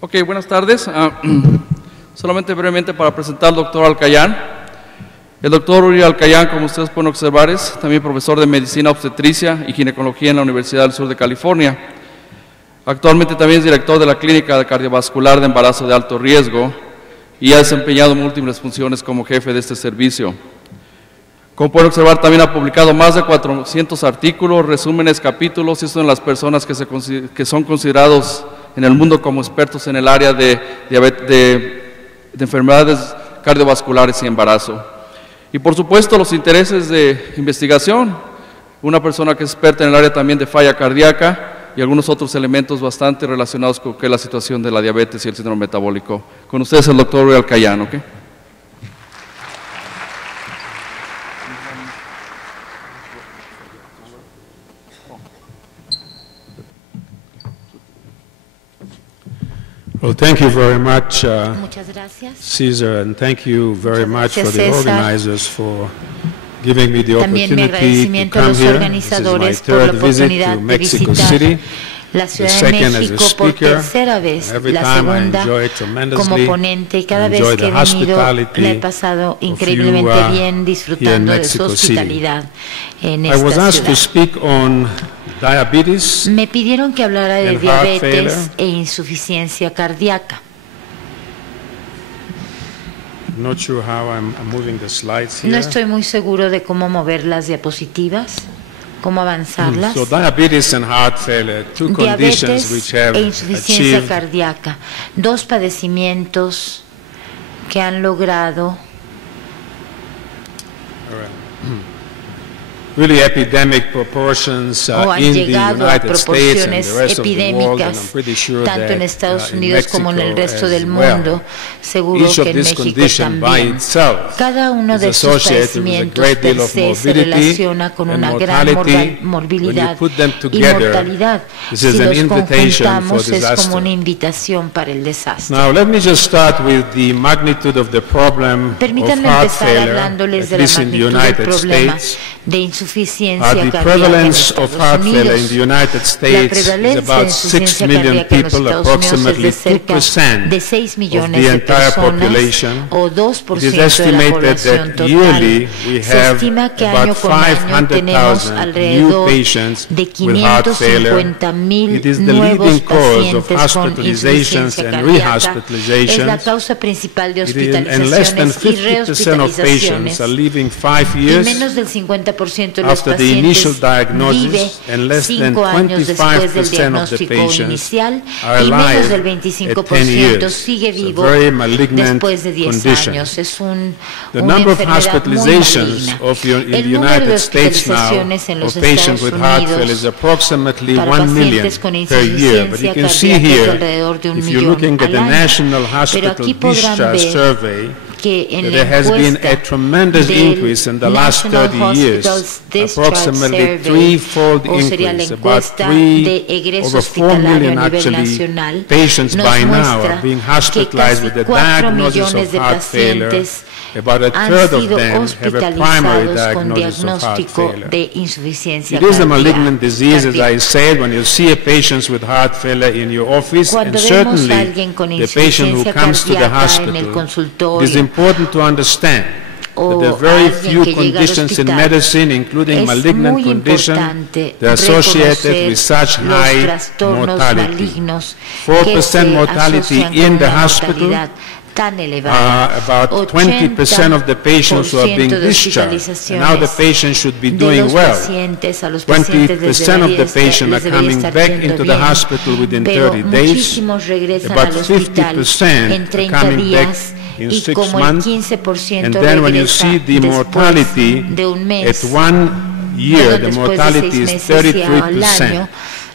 Ok, buenas tardes. Solamente brevemente para presentar al doctor Elkayam. El doctor Uri Elkayam, como ustedes pueden observar, es también profesor de Medicina Obstetricia y Ginecología en la Universidad del Sur de California. Actualmente también es director de la Clínica Cardiovascular de Embarazo de Alto Riesgo y ha desempeñado múltiples funciones como jefe de este servicio. Como pueden observar, también ha publicado más de 400 artículos, resúmenes, capítulos, y son las personas que son considerados en el mundo como expertos en el área de enfermedades cardiovasculares y embarazo. Y por supuesto los intereses de investigación, una persona que es experta en el área también de falla cardíaca y algunos otros elementos bastante relacionados con la situación de la diabetes y el síndrome metabólico. Con ustedes el doctor Uri Elkayam, ¿ok? Well, thank you very much, Muchas gracias. Caesar, and thank you very much Muchas for the gracias, César. organizers for giving me the También mi opportunity to agradecimiento a come los here. This is my organizadores por la third visit oportunidad to de Mexico visitar City. la The Ciudad de second as a México por speaker. tercera vez, Every la time I segunda enjoy it como tremendously. ponente, y cada vez Enjoy que he the venido hospitality la he pasado of you, increíblemente bien here in disfrutando de su Mexico City. hospitalidad en I was esta asked to ciudad. speak on diabetes. Me pidieron que hablara de and heart diabetes failure. e insuficiencia cardíaca. I'm not sure how I'm moving the slides here. No estoy muy seguro de cómo mover las diapositivas, cómo avanzarlas. So diabetes and heart failure, two conditions which Diabetes have e insuficiencia achieved cardíaca, dos padecimientos que han logrado really epidemic proportions o han in the llegado a United States and proporciones the rest of the world, and I'm epidémicas pretty sure tanto en that Estados in Unidos como en el Mexico resto as del well. mundo, seguro Each que of en these México conditions by también. itself Cada uno is de estos associated with a padecimientos great deal per of se se morbidity relaciona con and una gran mortality. When you morbilidad put them y together, mortalidad. this Si is an los invitation for conjuntamos es disaster. como una invitación para el desastre. Now let me just start with the magnitude of the problem of Permítanme heart empezar failure, hablándoles at de la least in the magnitud del United problema States. de insuficiencia The cardíaca en prevalence of Estados heart failure in Unidos. the United La States is prevalencia de about 6 insuficiencia million cardíaca en los people, Estados Unidos es approximately de cerca 2% de 6 of the millones de entire personas population. o It 2% is de la estimated población that yearly total. we Se have estima que about año con año tenemos 500,000 new alrededor patients de with heart failure. 550,000 It is the nuevos leading cause of pacientes con hospitalizations insuficiencia and cardíaca. Es la rehospitalizations. causa principal de And less than hospitalizaciones y 50% of patients rehospitalizaciones. are living 5 Y years menos del 50% de los after the initial pacientes vive diagnosis, and less than 5 años después del 25% of the diagnóstico patients inicial, are y menos alive del at 10 25% years. sigue It's a vivo very malignant después de 10 condition. años. Es The una number of enfermedad muy hospitalizations maligna. in the El número de United States now hospitalizaciones en los of patients Estados with heart failure Unidos is approximately para 1 million pacientes con per year. But you insuficiencia can see cardíaca es here, alrededor de 1 if you're millón looking at the al año. National Pero Hospital aquí podrán Discharge ver Survey, que en that la there has been a encuesta tremendous del increase in the last National 30 years, Hospitals Discharge approximately Survey, threefold o sería la increase, about encuesta de egreso over 4 hospitalario million a nivel actually nacional, patients nos by now muestra are being que hospitalized with casi the 4 diagnosis millones of de heart failure. pacientes About a han third of sido them have a primary hospitalizados con diagnosis of heart diagnóstico failure. de insuficiencia It is a cardíaca. malignant disease, as I said, when you see a patient with heart failure in your office, and Cuando vemos a certainly alguien con the patient who insuficiencia comes to the cardíaca en el hospital, it is consultorio important to understand that o there are very alguien few que llega al conditions in hospital, medicine, including es malignant muy conditions, importante that are associated reconocer with such los high trastornos mortality. malignos 4% que se mortality asocian in con the una hospital, mortalidad tan elevada. about 20% of the patients who are being 80% de discharged. And now the hospitalizaciones patient should be de doing los well. pacientes a los pacientes les 20% of the debería patients are les debería coming estar back yendo into the bien, hospital within pero 30 days. muchísimos regresan About al hospital 50% en are 30 coming back días in y 6 como el months. 15% And then when you regresa see the después mortality de un mes, at 1 year, the después de mortality 6 is meses y al 33%. año,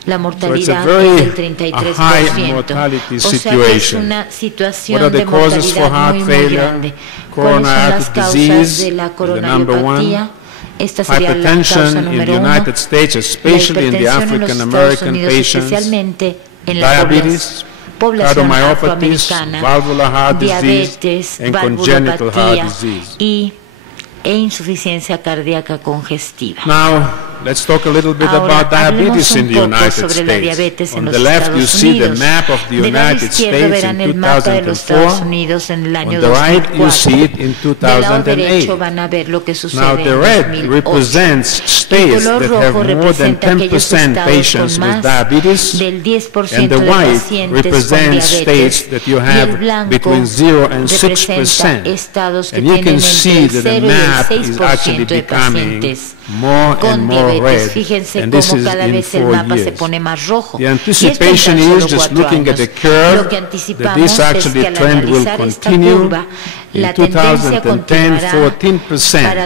la mortalidad very es del 33%. high mortality O sea que es situation. una What are situación the de causes for mortalidad heart muy failure? grande. ¿Cuáles son Coronary las artery causas disease de la is the number coronariopatía? one. Esta sería la causa Hypertension in the número 1. United States, La especially in the hipertensión en los African Estados American Unidos, patients, especialmente en la diabetes, población cardiomyopathies, afroamericana, valvular heart disease, diabetes, and congenital heart valvulopatía disease. e insuficiencia cardíaca congestiva. Now, let's talk a little bit Ahora, about diabetes hablemos in un the poco United sobre la diabetes States. en On los the left, you Estados see the Unidos. map of the Del lado United izquierdo States verán in el mapa de los Estados 2004. Unidos en el On año the right, you 2004. see it in Del lado derecho 2008. van a ver lo que Now, sucede the en red 2008. represents El states color that rojo have more than representa aquellos 10% estados patients con with más diabetes, del 10% and the de white pacientes con represents states diabetes, that you y el have blanco between 0 and representa 6%. estados que And you tienen can see entre that el the 0 y el map is actually 6% de becoming pacientes more and con more diabetes. red, Fíjense and this cómo is cada in vez el 4 mapa se years. pone más rojo. The Y esto en anticipation tan solo is just 4 looking at años. the curve Lo que that anticipamos this es que actually al trend will analizar esta continue. curva, In la tendencia 2010, continuará 14% para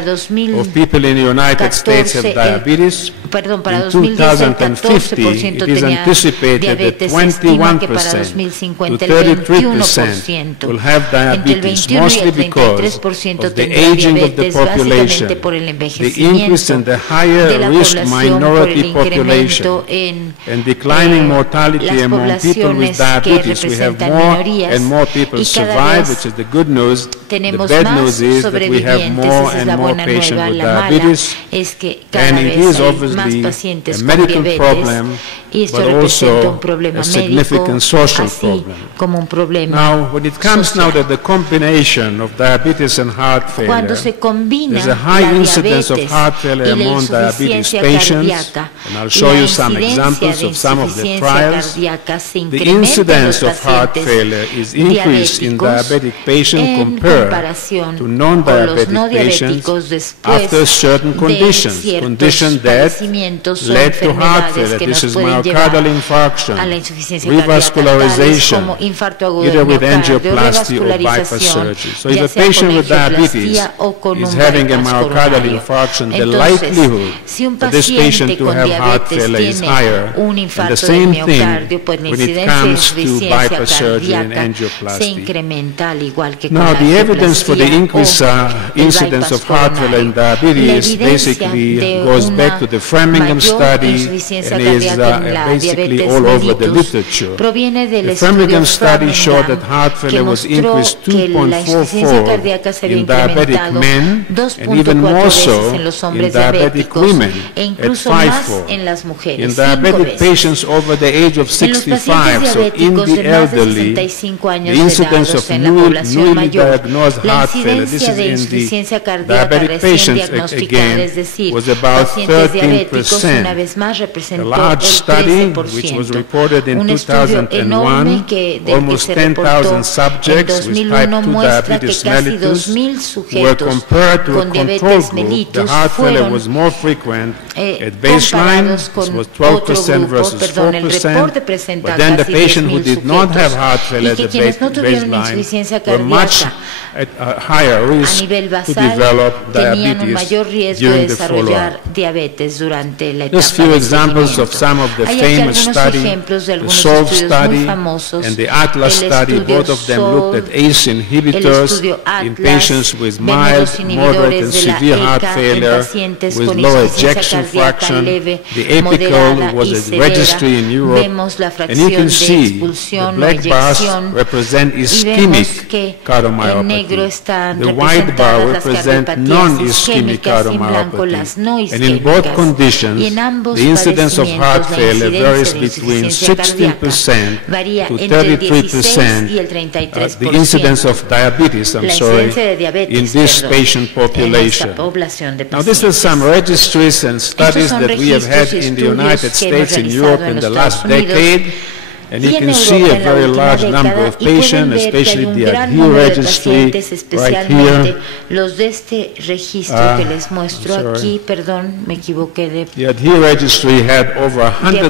of people in the United States have 2014, diabetes. para In 2010 el 2050, 14% it is tenía anticipated that diabetes, se estima que para 21% 2050 to el 33% 21%, will have entre el diabetes, 21 y mostly el because 33% of the tendrá aging of the diabetes, population, básicamente por el the increase envejecimiento in the de higher la risk población, por el minority incremento population, en and declining mortality las among people with poblaciones que diabetes. We have representan more minorías, and more people y cada survive, vez which is the good news. The tenemos bad más news is that we have sobrevivientes, more esa es and la more buena patients nueva. with La mala diabetes, es que cada and it vez is hay más obviously pacientes a con medical diabetes, problem, y esto but representa also un problema a médico, significant social así problem. como un problema Now, when it comes social. now to the combination of diabetes and heart Cuando failure, se combina there's a high la incidence of diabetes heart failure y la among diabetes insuficiencia patients, cardíaca, and I'll show la you some incidencia examples de of some of the insuficiencia trials. cardíaca se The incrementa en los incidence of heart pacientes failure is increased in diabéticos diabetic patients en compared comparación to con los non-diabetic no patients diabéticos después after certain de conditions, ciertos conditions that padecimientos o led to heart enfermedades failure. que This nos is pueden myocardial llevar infarction, a la insuficiencia cardíaca, tales revascularization, como infarto agudo either del with miocardio, angioplasty or bypass revascularización, surgery. So if ya a sea con patient with diabetes angioplastia o con is un having a bypass myocardial coronario. infarction, the Entonces, likelihood si un for this paciente patient to con have heart diabetes failure is tiene higher. un And the infarto del same miocardio, thing pues la when it incidencia de comes to insuficiencia bypass surgery and cardíaca se angioplasty. incrementa al igual que con Now, la the evidence for the angioplastia increased o el incidence bypass of heart failure in coronario. diabetes La evidencia basically de goes una back to the Framingham mayor study insuficiencia and is cardíaca en la basically diabetes all over the mellitus literature. proviene del The estudio Framingham study showed that Framingham, heart que failure was mostró increased que la insuficiencia 2.44 cardíaca se había in diabetic incrementado men and even 2.4 more veces so en los in hombres diabetic diabéticos women e at incluso más 5-fold. en las mujeres, In 5 diabetic veces. patients over the age of En los 65, pacientes so in diabéticos the de más de elderly, 65 the años de edad, incidence o of sea, en la población newly mayor, diagnosed la heart failure, this incidencia is de in insuficiencia the cardíaca diabetic recién patients diagnosticada, again, es decir, was about pacientes diabéticos, 13%. una vez más A representó large el study, which was 13%. reported in Un estudio enorme 2001, del que almost se reportó 10,000 en subjects with type 2001 2 muestra que diabetes casi mellitus 2.000 were sujetos compared to a con control diabetes group. The mellitus heart failure fueron was more frequent at baseline, comparados this con was otro 12% grupo, versus perdón, el reporte 4%, presenta but then the casi patient who 10.000 did not have sujetos, heart failure y at que the quienes no tuvieron baseline insuficiencia were much cardíaca at a higher a risk nivel to basal develop tenían un diabetes mayor riesgo de during the desarrollar follow-up. diabetes durante la etapa Just few de examples of seguimiento. some of the Hay aquí famous algunos studies, ejemplos de the algunos SOLVE estudios muy study famosos, and the ATLAS el study, estudio both of them looked at SOLVE, ACE el inhibitors estudio in Atlas, patients with vemos mild, los moderate and inhibidores de la severe heart ECA en failure pacientes with con low insuficiencia ejection cardíaca fraction. leve, The moderada EPICAL was y a severa. registry in Europe, Vemos la and you fracción can de see the expulsión o black bars eyección represent y vemos ischemic que en negro cardiomyopathy. están The white bar representadas las represent cardiopatías non-ischemic isquémicas y en blanco las no cardiomyopathy. And in both isquémicas. conditions, Y en ambos the incidence of heart padecimientos la failure incidencia varies de between insuficiencia cardíaca 16% varía to entre el 16 y 33%. el 33%. The incidence of diabetes, I'm La sorry, incidencia de diabetes, in this perdón, patient en esta population. población de Now, these are pacientes. some registries and studies son that we have had registros y in the United estudios que hemos States and realizado Europe en in los the last Estados Unidos decade. And y you en can see Europa a en la very última large number década of y pueden patients, ver que hay especially un the gran ADHERE número de registry pacientes, right especialmente here. los de este registro que les muestro I'm sorry. aquí, perdón, me equivoqué de The ADHERE registry had over 100,000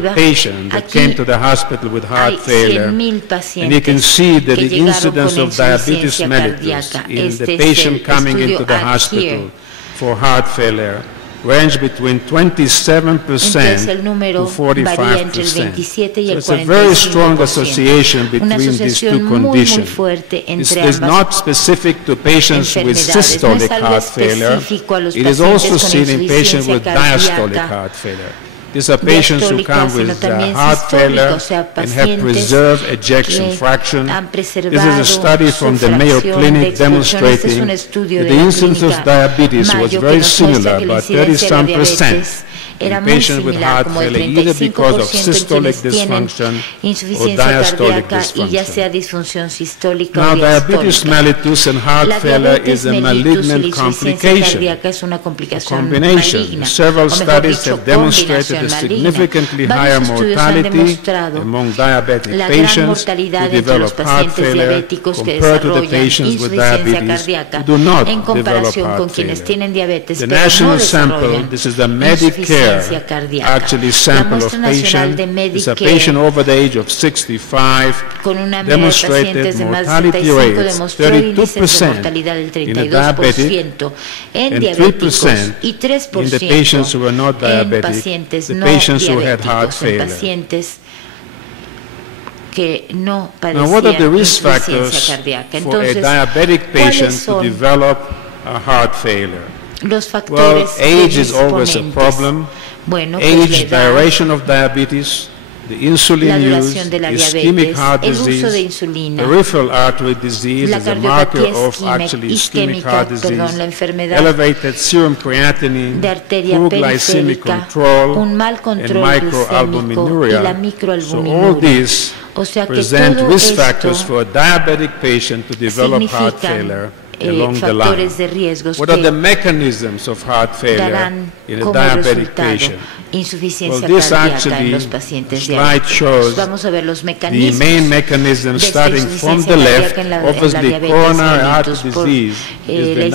diapositiva. patients that Aquí came to the hospital with heart hay failure. 100,000 And you can pacientes see that que the llegaron incidence con of diabetes insuficiencia mellitus cardíaca. in Este the es el patient coming into estudio the ADHERE. hospital for heart failure range between 27% Entonces el número to varía entre el 45%. 27 y So el it's a very strong 45%. association Una between these asociación two muy conditions. fuerte This entre is ambas not specific to patients with enfermedades. No es systolic algo heart failure. específico a los It is pacientes also con seen in patients insuficiencia with diastolic cardíaca. heart failure. These are patients who come with heart failure and have preserved ejection fraction. This is a study from the Mayo Clinic demonstrating that the incidence of diabetes was very similar, about 30-some% in patients with heart failure, either because of systolic dysfunction or diastolic dysfunction. Now, diabetes mellitus and heart failure is a malignant complication, a combination. Several studies have demonstrated a significantly higher mortality among diabetic patients who develop heart failure compared to the patients with diabetes who do not develop heart failure. The national sample, this is the Medicare actually sample of patients, is a patient over the age of 65, demonstrated mortality rates 32% in the diabetic and 3% in the patients who were not diabetic, the patients who had heart failure. Now, what are the risk factors for a diabetic patient to develop a heart failure? Well, age is always a problem. Age, duration of diabetes, the insulin use, ischemic heart disease, peripheral artery disease is a marker of actually ischemic heart disease, elevated serum creatinine, poor glycemic control, and microalbuminuria. So all these present risk factors for a diabetic patient to develop heart failure along the line. What are the mechanisms of heart failure in a diabetic patient? Well, this actually slide shows the main mechanism starting from the left. Obviously, coronary artery disease is the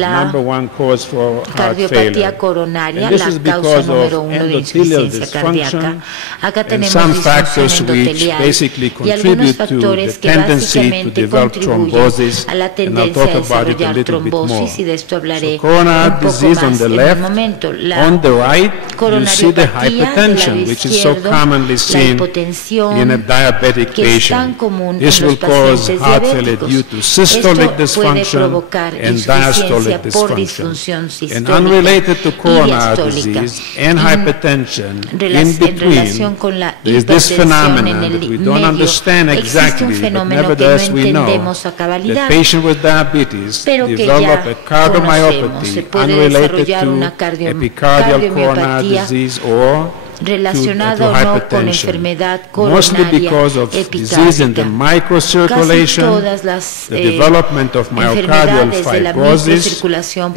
number one cause for heart failure. And this is because of endothelial dysfunction and some factors which basically contribute to the tendency to develop thrombosis, and I'll talk about it a little bit more. So coronary disease on the left. On the right, you see the hypertension, which is so commonly seen in a diabetic patient. This will cause heart failure due to systolic dysfunction and diastolic dysfunction. And unrelated to coronary disease and hypertension, in between, there is this phenomenon that we don't understand exactly, but nevertheless we know that patients with diabetes develop a cardiomyopathy unrelated to epicardial coronary disease or relacionado no con enfermedad coronaria, mostly because of disease in the microcirculation, the development of myocardial fibrosis,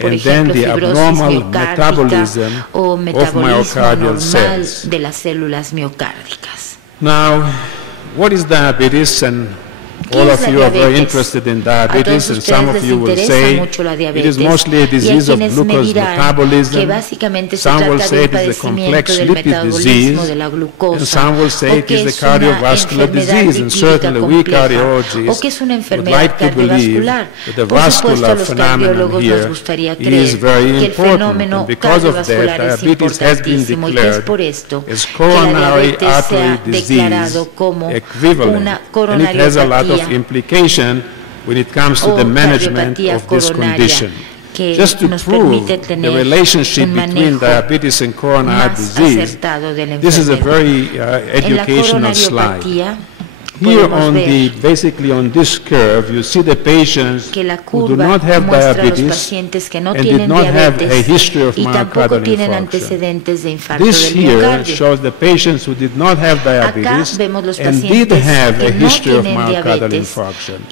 and then the abnormal metabolism of myocardial cells. Now, what is diabetes? And all of you are very interested in diabetes, and some of you will say it is mostly a disease of glucose metabolism. Some will say it is a complex lipid disease, and some will say it is a cardiovascular disease, and certainly we cardiologists would like to believe that the vascular phenomenon here is very important, and because of that, diabetes has been declared as coronary artery disease equivalent, and it has a lot of implication when it comes to the management of this condition. Just to prove the relationship between diabetes and coronary disease, this is a very educational slide. Here on the, basically on this curve, you see the patients who do not have diabetes and did not have a history of myocardial infarction. This here shows the patients who did not have diabetes and did have a history of myocardial infarction.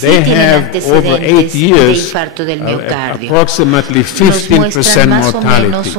They have over 8 years approximately 15% mortality.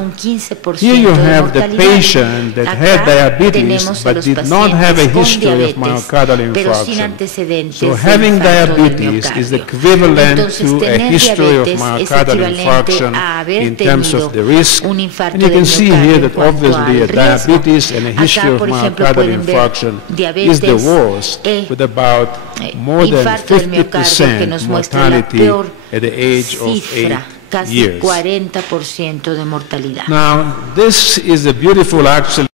Here you have the patient that had diabetes but did not have a history of myocardial infarction. So having diabetes is equivalent to a history of myocardial infarction in terms of the risk. And you can see here that obviously a diabetes and a history of myocardial infarction is the worst, with about more than 50% mortality at the age of 8 years. Now, this is a beautiful actually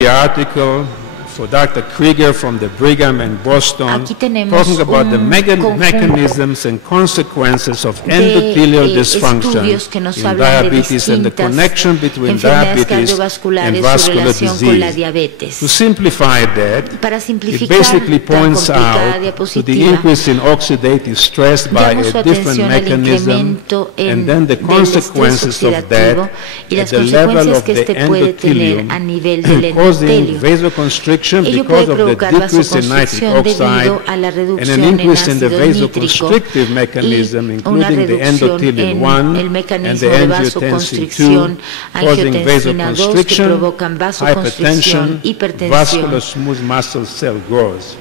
article for Dr. Krieger from the Brigham in Boston, Aquí tenemos talking about the conjunto mechanisms and consequences of endothelial dysfunction estudios que nos in hablan de diabetes and the distintas connection between enfermedades diabetes and cardiovasculares, su vascular relación con la disease. diabetes. To simplify that, Para it simplificar basically tan points complicada out to the diapositiva, increase in oxidative stress by llamo su a different atención al mechanism, incremento and then the del consequences estrés of that oxidativo y at las the level consecuencias of que the este puede tener a nivel del causing endotelio. vasoconstriction Ello because puede of the provocar decrease in nitric vasoconstricción oxide debido a la and reducción an en increase in the ácido nítrico vasoconstrictive mechanism, y una including the reducción endothelin en 1 el and the mecanismo de angiotensin vasoconstricción, 2, causing angiotensina 2 que vasoconstriction, provocan vasoconstricción, hypertension, hipertensión vascular smooth muscle cell growth.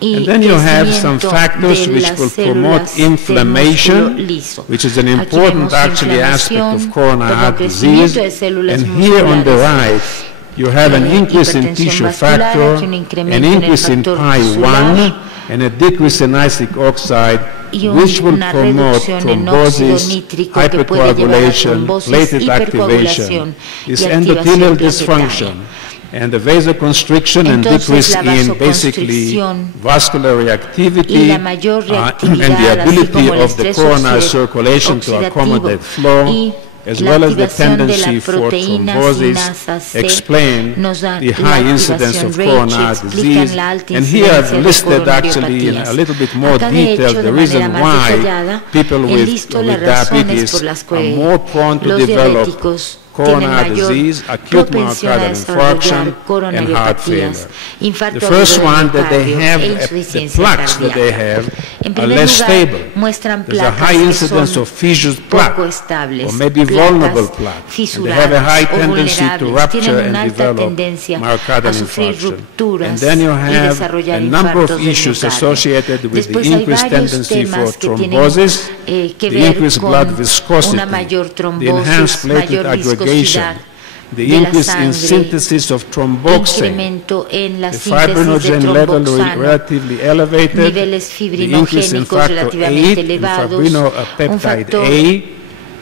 y And then you have some crecimiento factors de which las will células promote del inflammation, músculo liso. which is an Aquí important vemos actually aspect of inflamación, coronary como heart crecimiento disease. de células And here on the musculares. right, you have an increase in Hipertensión tissue vascular, factor, aquí un incremento an en el increase in factor pi1, tisular, and a decrease in nitric oxide, y which will una promote reducción en óxido thrombosis, nítrico que puede llevar a hypercoagulation, trombosis, platelet hipercoagulación activation, y this activación endothelial plaquetaria. dysfunction, and the vasoconstriction and Entonces, decrease la in basically vasoconstricción vascular y reactivity la mayor and reactividad, the así ability como el of the estrés coronary circulation to oxidativo accommodate flow, y as la well as the activación de la tendency for proteína thrombosis, sinasa C explain nos da the la high incidence activación of RAGE, coronary explican disease. la alta And here I've incidencia de listed actually in a coronariopatías. little bit more Acá, de detail hecho, the de reason manera más why detallada, people with listo las razones diabetes por las are que more prone to los develop diabéticos coronary tienen mayor disease, acute propensión a myocardial infarction, desarrollar and heart failure. coronariopatías, infarto The first agudo one del that they miocardio have, e the insuficiencia plaques that they cardíaca. have En are primer less lugar, stable. muestran There's a placas high que incidence son of fissure plaque, poco estables, or maybe vulnerable placas plaque. And they fisuradas have a high o tendency to vulnerables, rupture tienen and una alta develop tendencia a myocardial sufrir infarction. rupturas And then you y have desarrollar a number infartos of del issues miocardio. associated with Después the hay increased varios tendency for temas que tienen thrombosis, que the ver increased con blood viscosity, una mayor the trombosis, enhanced platelet mayor aggregation, viscosidad the de la increase in sangre, synthesis of thromboxane, incremento en la the síntesis de fibrinogen level tromboxano, relatively elevated, niveles the increase in fibrinogénicos factor relativamente 8 and elevados, un fibrinopeptide factor A,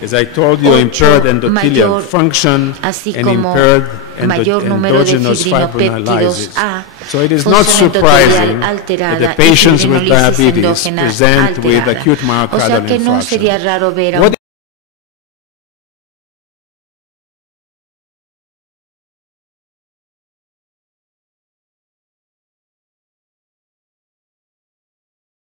as I told you, 8 impaired endothelial mayor, function así and como impaired mayor número de endogenous fibrinopéptidos fibrinolysis. A, So it is not función surprising endotelial alterada that the patients y with fibrinólisis diabetes endógena present with alterada. acute O myocardial sea que no infarction. sería raro ver a What un